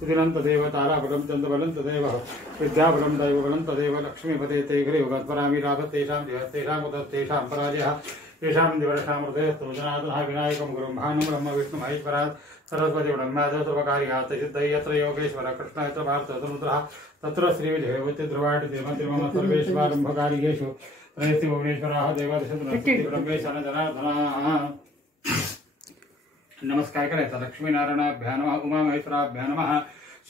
सुदिनं तदेव ताराबलं चन्द्रबलं तदेव विद्याबलं दैवबलं तदेव लक्ष्मीपते ते गृहपरामि रागतेषां देवस्तेषां उदस्तेषां पराजयः येषां दिवरषां हृदयस्थो जनार्दनः विनायकं गुरुं भानुं ब्रह्म विष्णुं महेश्वरात् सरस्वती ब्रह्मादौ सर्वकार्यात् सिद्धै यत्र योगेश्वर कृष्ण यत्र भारतसमुद्रः तत्र श्रीविजयवती ध्रुवाटि मम सर्वेष्वारम्भकार्येषु त्रयस्ति भुवनेश्वराः देवादशब्रह्मेशान जनार्दनाः। नमस्कार करायचा लक्ष्मीनारायणाभ्या नमः उमामहेश्वराभ्या नमः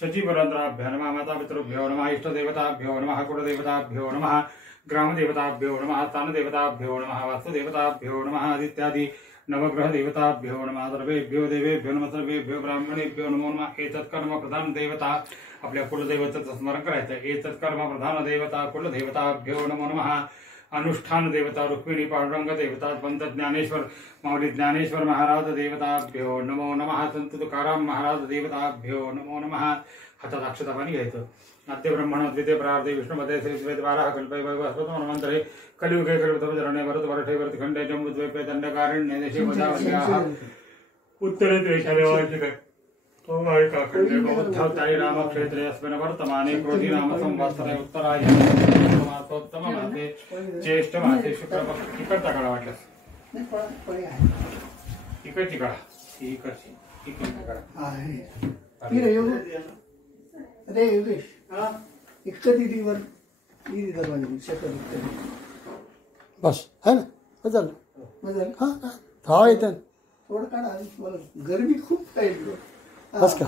शचीपुरन्द्राभ्या नमः मातापितृभ्यो नमः इष्टदेवताभ्यो नमः कुलदेवताभ्यो नमः ग्रामदेवताभ्यो नमः स्थानदेवताभ्यो नमः वास्तुदेवताभ्यो नमः आदित्यादि नवग्रह देवताभ्यो नमः सर्वेभ्यो देवेभ्यो नमः सर्वेभ्यो ब्राह्मणेभ्यो नमो नमः। एतत् कर्म प्रधान देवता आपल्या कुलदैवताचं स्मरण करायचं। एतत् कर्म प्रधान देवता कुलदेवताभ्यो नमो नमः। अनुष्ठान देवता रुक्मिणी पांडुरंग देवता पंत ज्ञानेश्वर माऊली ज्ञानेश्वर महाराज देवताभ्यो नमो नमः। संत तुकाराम महाराज देवताभ्यो नमो नमः। हातात अक्षता पाणी घ्यायचं। आद्य ब्रह्मण द्वितीय प्रार्थे विष्णुपदे श्री बारा कल्पे वैवस्वतमन्त्रे कलियुगे कल्पतरुचरणे भरत वर्षे वर्तखंडे जम्बुद्वीपे दंडकारण्ये देशे वदावल्याः उत्तरे देशाले वाचिते ओम ऐकाखंडे बहुधावतारी रामक्षेत्रे अस्मिन् वर्तमाने क्रोधी नाम संवत्सरे उत्तरायणे मासोत्तम मासे ज्येष्ठ मासे शुक्रपक्ष इकडचा काळा वाटलास इकडची काळा इकडची काळा आहे अरे योगेश इकडची दिवर ही दरवाजे शेतात बस है ना बदल बदल हाँ हाँ येतं थोडं काढा गरमी खूप टाईट बस का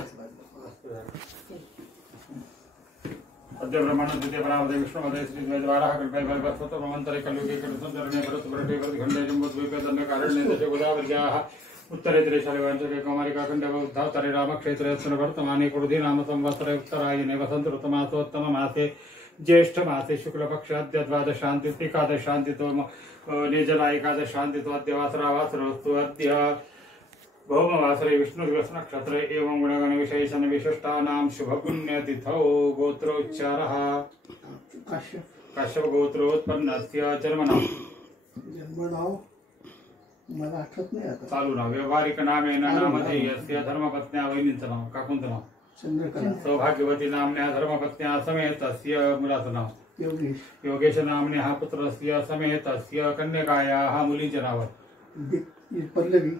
अद्य ब्रह्मण द्वितीय प्रार्थे विष्णुपदे श्री द्वाराः कल्पे वैवस्वतमन्त्रे कलियुगे कल्पतरुचरणे भरत वर्षे वर्तखंडे जम्बुद्वीपे दंडकारण्ये देशे वदावल्याः उत्तरे त्रेशाले वाचिते कौमारिकाखंडे बहुधावतारी रामक्षेत्रे अस्मिन् वर्तमाने क्रोधी नाम संवत्सरे उत्तरायणे वसंत ऋतुमासोत्तम मासे ज्येष्ठ मासे शुक्लपक्षाद्य द्वादशान्ति एकादशान्तितो निर्जला एकादशान्तितो अद्य वासरावासरोऽस्तु अद्य भौमवासरे विष्णु दिवस नक्षत्रे एवं गुणगण विशेषण विशिष्टानां शुभपुण्यतिथौ गोत्रोच्चारः काश्यप गोत्रोत्पन्नस्य जन्मनाम मला आठवत नाही आता चालू नाव व्यवहारिक नामेन नामधेयस्य धर्मपत्न्या वैनींचं नाव काकूंचं नाव चंद्रकला सौभाग्यवती नाम्न्या धर्मपत्न्या समेतस्य मुलाचं नाव योगेश नाम्न्या पुत्रस्य समेतस्य कन्यकायाः मुलीचे नाव पल्लवी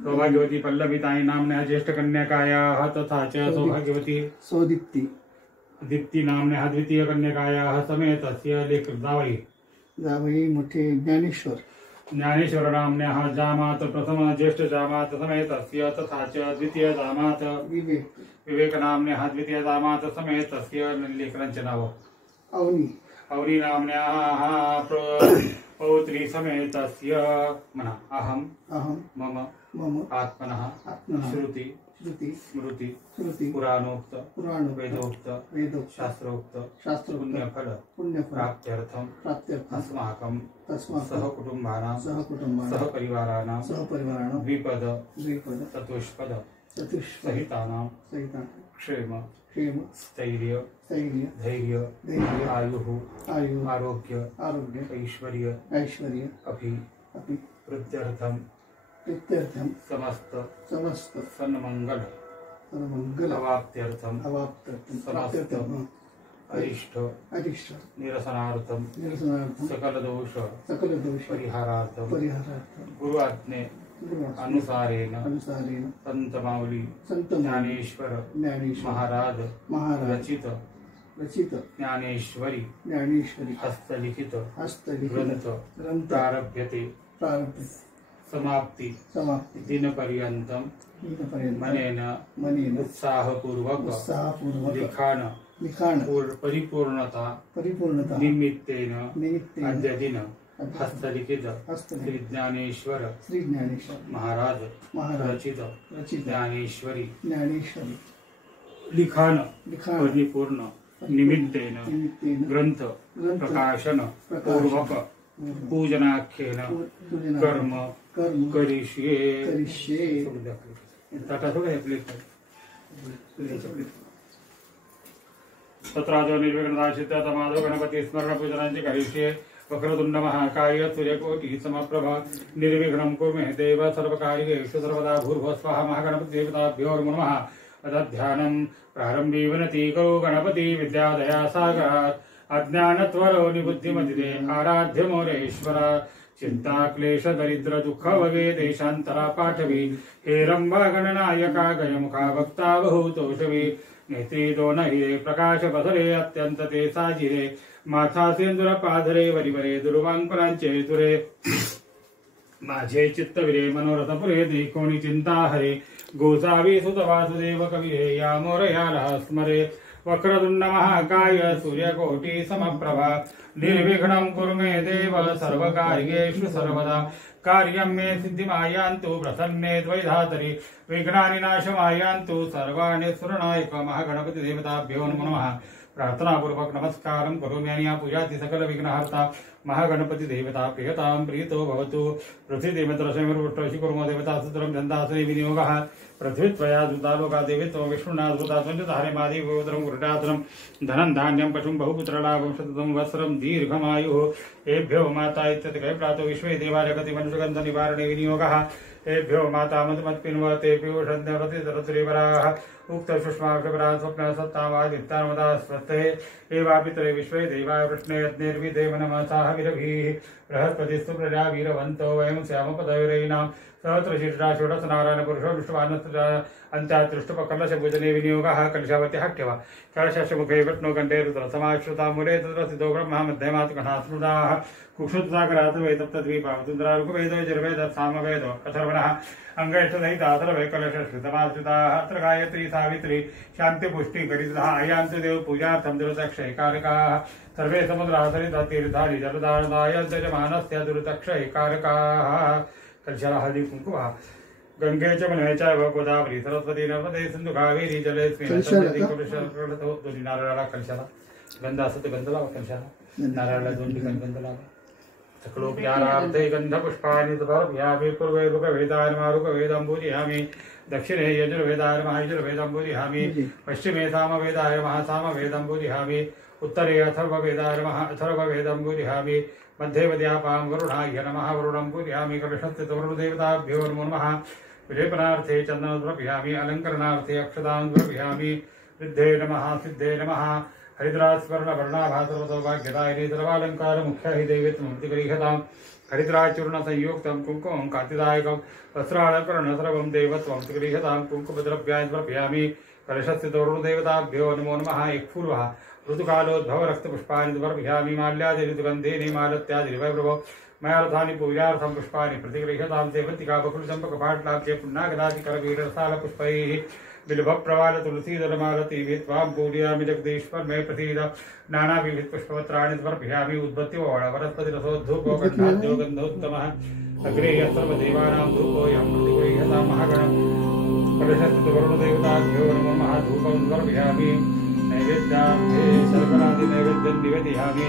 सौभाग्यवती पल्लवीताई नाम्न्या ज्येष्ठ कन्यकायाः तथा च सौभाग्यवती सौदीप्ती दीप्ती नाम्न्या द्वितीय कन्यकायाः समेतस्य जावई मोठे ज्ञानेश्वर नाम्न्याः जामात प्रथम ज्येष्ठ जामात समेतस्य तथा च द्वितीय जामात विवेक नाम्न्याः द्वितीय जामात समेतस्य लेकरांचे नाव अवनी नाम्न्याः पौत्री समेतस्य म्हणा अहम मम आत्मनः श्रुति स्मृति पुराणोक्त वेदोक्त शास्त्रोक्त पुण्यफल प्राप्त्यर्थम अस्माकं सहकुटुम्बानां सहपरिवाराणां द्विपद चतुष्पद सहितानां क्षेम स्थैर्य धैर्य आयुः आरोग्य ऐश्वर्य प्रीत्यर्थम समस्त सन्मंगल अवाप्त्यर्थम समस्त अरिष्ट निरसनार्थम सकल दोष परिहारार्थम गुरु आज्ञे अनुसारेण संत माऊली ज्ञानेश्वर महाराज रचित ज्ञानेश्वरी हस्तलिखित ग्रंथ प्रारभ्यते समाप्ति दिनपर्यंतम मनेन उत्साहपूर्वक लिखाण परिपूर्णता निमित्तेन अद्य दिन हस्तलिखित श्री ज्ञानेश्वर महाराज रचित ज्ञानेश्वरी लिखाण परिपूर्ण निमित्तेन ग्रंथ प्रकाशन पूर्वक पूजनाख्येन कर्म करिष्ये तत्राजो निर्विघ्नदाचित्तमादो गणपति स्मरण पूजनांची करिष्ये वक्रतुंड महाकाय सूर्यकोटि समप्रभ निर्विघ्नं कुरु मे देव सर्वकार्येषु सर्वदा भूर्भुवः स्वाहा महागणपति देवताभ्यो नमः तदध्यानं प्रारंभी विनती करो गणपति विद्यादया सागरात् अज्ञानत्वरो निबुद्धिमतिते आराध्य मोरेश्वर चिंता क्लेश दरिद्र दुख वगे देशांतरा पाठवी हे रंभा गणनायका गजमुखा भक्ता बहुतोषवी नेते दोन हिरे प्रकाश बसरे अत्यंत ते साजिरे माथा सेंदुर पाधरे वरिवरे दुर्वांपरांचे तुरे माझे चित्तविरे मनोरथ पुरे देखोणी चिंता हरे गोसावी सुत वासुदेव कविरे या मोरयाला स्मरे वक्रतुंड महाकाय सूर्यकोटि समप्रभा निर्विघ्नं कुरु मे देव सर्वकार्येषु सर्वदा कार्यं मे सिद्धिमायान्तु प्रसन्ने द्वैधातरि विघ्नानि नाशमायान्तु सर्वाणि सुरनायक महागणपति देवताभ्यो नमो नमः प्रार्थना पूर्वक नमस्कारं करोमि आणि या पूजाति सकल विघ्नहर्ता महागणपति देवता प्रियतां प्रीतो भवतु पृथ्वी देवत्रशमेरुष्टि कुर्मो देवता सूत्रं छन्दासने विनियोगः पृथ्वी त्वया दुतालोका देवित्वं विष्णुना दुता संयुतहरे मादि गोत्रं गुरुडासनं धनं धान्यं पशुं बहुपुत्रलाभं शततं वत्सरं दीर्घमायुः एभ्यो माता इत्यतिकै प्रातो विश्वे देवा जगति मनुष्यगन्ध निवारणे विनियोगः एभ्यो माता मधुमत्पिन्वते पीयूषन्यवतितरतुरीवराः उक्त सुष्माक्षपरा स्वप्न सत्तावादित्तानमदा स्वस्ते एवापितरे विश्वे देवा वृष्णे यज्ञैर्विदेव नमसाः विरभिः बृहस्पतिस्तु प्रजा वीरवन्तो वयं श्यामपदविरयिणां सहस्रशीर्षा षोडश नारायण पुरुषो विष्णुवानस्त्र अन्त्यात्रुष्टुपकलशभुजने विनियोगः कलशावती हट्यवा कलशमुखे विष्णु कण्ठे रुद्रसमाश्रुता मूले तत्र स्थितो ब्रह्मा मध्यमात्मकणास्मृताः कुक्षुत्सागरात् वेदप्तद्वीपावतुन्द्रारुकवेदो यजुर्वेदः सामवेदो अथर्वणः अंगैष्ठसहिताथर्वे कलशश्रितमाश्रिताः अत्र गायत्री सावित्री शान्तिपुष्टि गरितः अयान्तु देव पूजार्थं दुर्दक्षैकारकाः सर्वे समुद्रासरिततीर्थानि जलदानदायजमानस्य दुर्दक्षैकारकाः कलशः हल्दी कुङ्कुमः गंगे च मनवे च गोदावरी सरस्वती नर्मदे सिंधु कावेरी जलेस्मिन् दोन्ही नारळाला कलशाला गंध असतो ते गंध लावा कलशाला नारळाला दोन ठिकाणी गंध लावा सकलोपि आरार्थे गन्धपुष्पाणि समर्पयामि पूर्वे ऋग्वेदायनमारुकवेदं पूजयामि दक्षिणे यजुर्वेदायनमः यजुर्वेदं पूजयामि पश्चिमे सामवेदायनमः सामवेदं पूजयामि उत्तरे अथर्ववेदायनमः अथर्ववेदं पूजयामि मध्ये वद्यापां वरुणाय नमः वरुणं पूजयामि कलशस्थितो वरुणदेवताभ्यो नमो नमः विलेपनार्थे चन्दनं समर्पयामि अलङ्करणार्थे अक्षतां समर्पयामि सिद्धे नमः सिद्धे नमः हरिद्रास्वर्णवर्णाभासर्वसौभाग्यदायिनी सर्वालङ्कारमुख्या देवीत्वं हरिद्राचूर्णसंयुक्तं कुङ्कुमं कान्तिदायकं वस्त्रालङ्करणं सर्वं देवत्वं त्रिगृह्यतां कुङ्कुमद्रव्याणि समर्पयामि कलशस्थितो वरुणदेवताभ्यो नमो नमः एक फूलः ऋतुकालोद्भव रक्तपुष्पाणि समर्पयामि माल्यादि ऋतुगन्धेन मालत्यादि वैभवो मयार्थानि पूजार्थं पुष्पाणि प्रतिगृह्यतां सेवन्तिका बकुलचम्पकपाटलाब्जे पुण्णागदादिकरवीरसालपुष्पैः बिल्वप्रवाल तुलसीदलमालती वित्वां पूजयामि जगदीश्वर मे प्रसीद नानाविध पुष्पपत्राणि समर्पयामि उद्बत्तिवोळ वनस्पतिरसोद्धूपो गन्धाद्यो गन्धोत्तमः अग्रे सर्वदेवानां धूपोऽयं प्रतिगृह्यतां महागणं कलशस्थितवरुणदेवताभ्यो नमो नमः धूपं समर्पयामि नैवेद्यार्थे शर्करादिनैवेद्यं निवेदयामि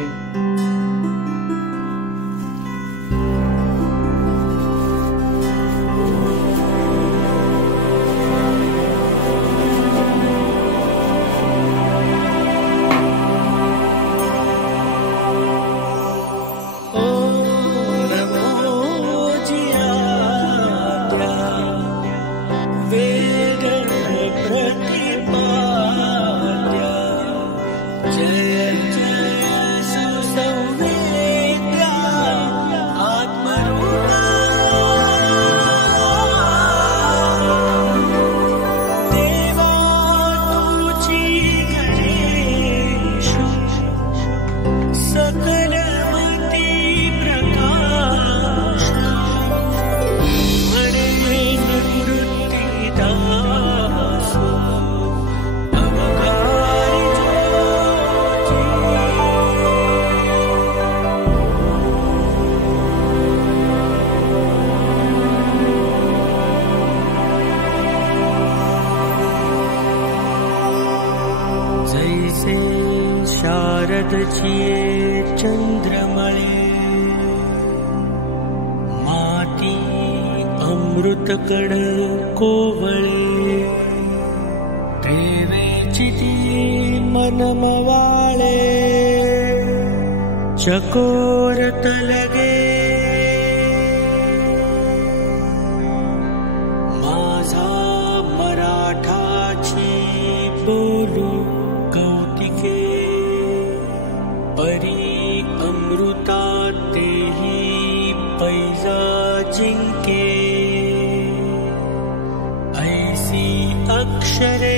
चंद्रमळे माती अमृतकण कोवळे ठेवेची ती मनमवाळे चकोर तलगे माझा मराठाची बोलू कौतिके परी अमृता तेही पैजा जिंके ऐसी अक्षरे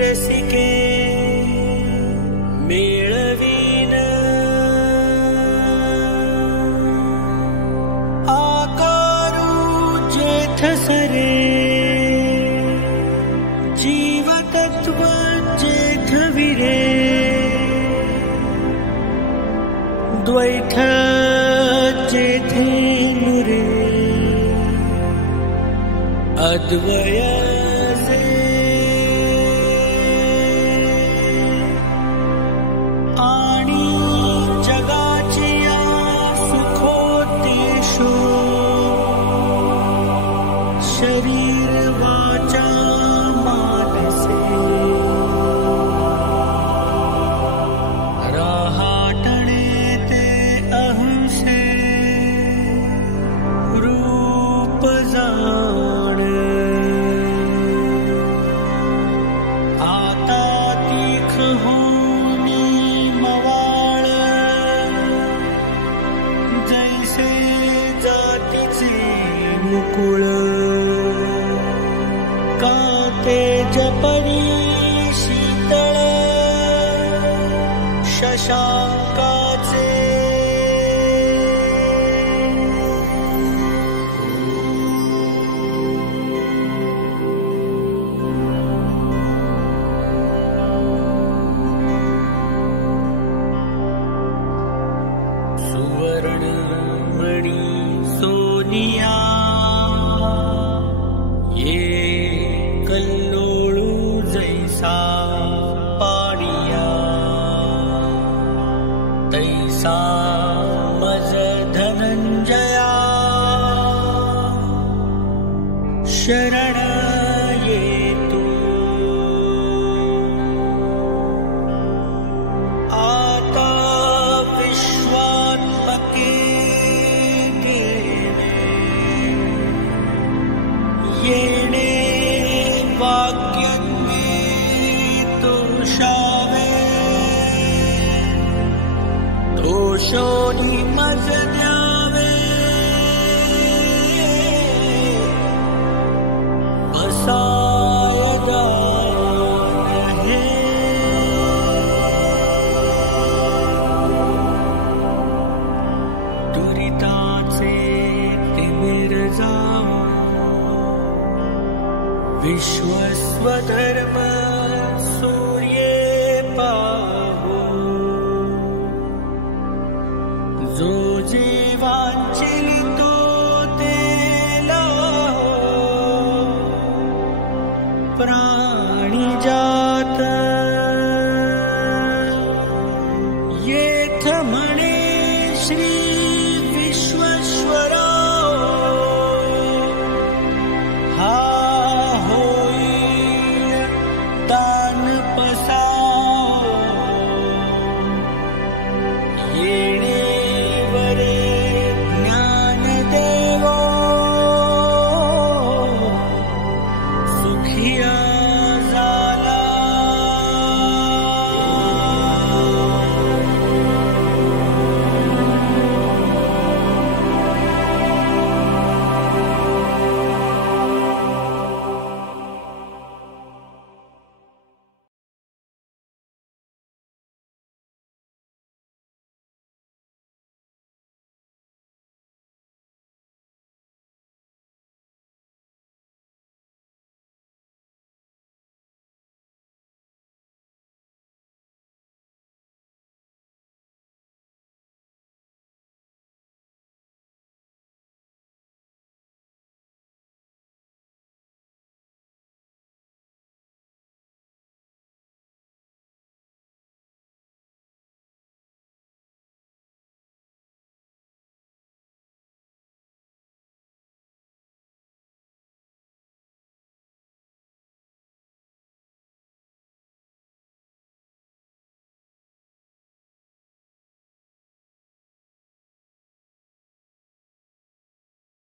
रसिके मेळवीन आकारू जेठ सरे जीवतत्व जेठ विरे द्वैठ जेठे नुरे अद्वय आणि जगाची या सुखोत्तेषु शरीर वाचा मानसे राहाटणे ते अहंसे रूप जाण आता तीख होनी मवाळ जैसे जातीचे मुकुळ काते जपरी शीतळ शशांकाचे सुवर्ण मणि सोनिया ये कल्लोळू जैसा पाडिया तैसा मज धनंजया शरण येतु आता विश्वात्मके येणे वाक्यज्ञे तोषावे दोषोनी मज